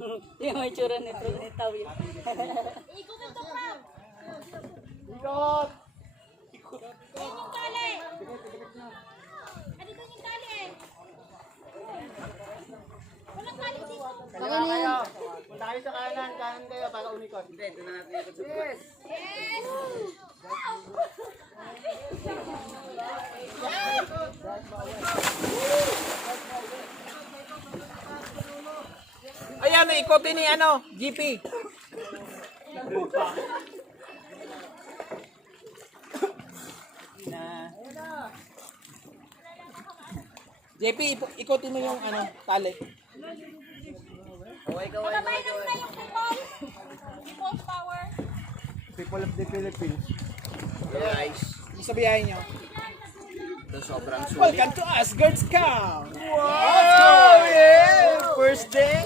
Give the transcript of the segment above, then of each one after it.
Yung may tsura nito ni Tawil. Ikot ito, Prab. Ikot! Yan yung tali. Ano doon yung tali eh? Walang tali dito. Kaliwa kayo. Punta kayo sa kanan. Kanan kayo para umikot. Hindi, doon na natin ikot sa buwan. Yes! Ayan, ikotin ni ano, GP. JP, ikotin mo yung ano, tali. Kaway, Nakabay na sila yung people. People's power. People of the Philippines. Guys, Sabihin nyo. ito sobrang sulit. Welcome to Asgard's Camp! Wow! Yeah! First day!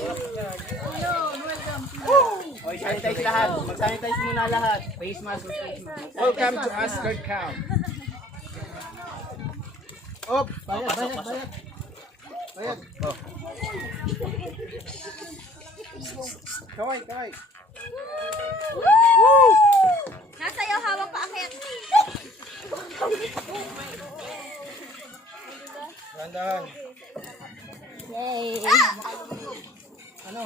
Okay, sanitize lahat. Mag-sanitize muna lahat. Face mask, face mask. Welcome to Asgard Camp! Op! Bayad. Oh. Kaway. Nasa iyo, hawak pa akit. Randahan. Yay! Ano?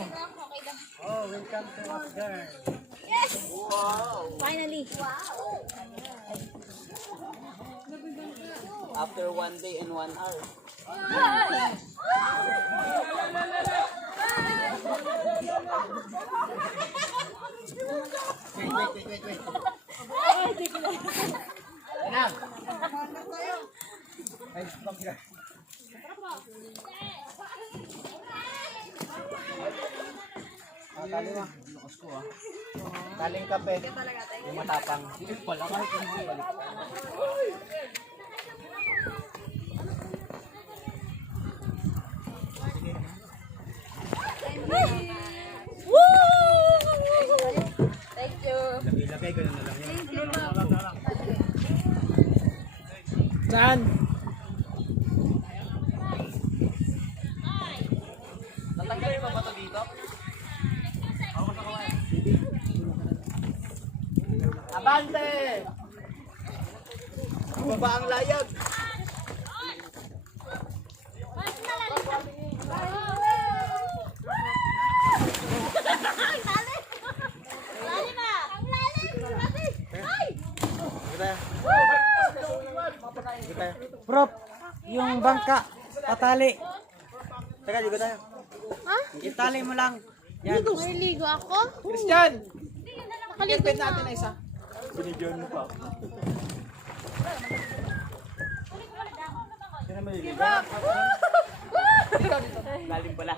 Oh, welcome to Asgard. Yes! Wow! Finally! After 1 day and 1 hour. Wait. Enang. Ay, pagka. Tali mo. Lukas ko ah. Taling kape. Yung matapang. Wala kahit hindi balik. Thank you! Ilagay ko na lang yan. Thank you, Saan? Tatanggalin pa ba ito dito? Abante! Baba ang layag. Prop, yung bangka, patali. Teka, ligo tayo. Itali mo lang. Yan. May ligo ako? Christian! Nakalipat natin na isa. Binidyon mo pa. Sino maliligo? Lalim pala.